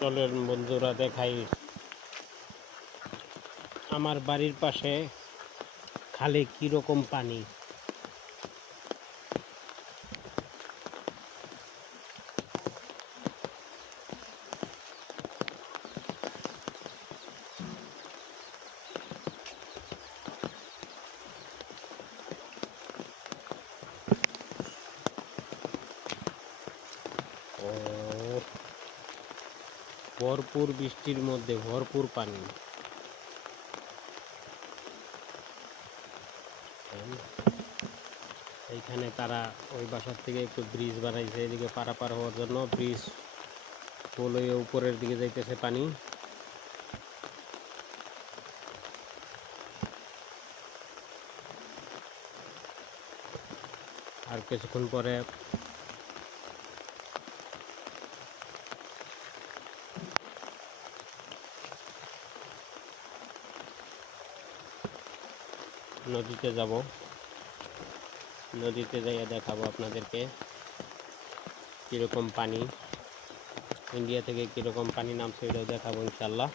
চলেন বন্ধুরা দেখাই আমার বাড়ির পাশে খালে কীরকম পানি। ভরপুর বৃষ্টির মধ্যে ভরপুর পানি। এইখানে তারা ওই বাসার থেকে একটু ব্রিজ বানাইছে, এদিকে পারাপার হওয়ার জন্য ব্রিজ পোল হয়ে উপরের দিকে যাইতেছে পানি। আর কিছুক্ষণ পরে নদীতে যাব, নদীতে যাইয়া দেখাবো আপনাদেরকে কীরকম পানি, ইন্ডিয়া থেকে কীরকম পানি নামছে এটাও দেখাবো ইনশাল্লাহ।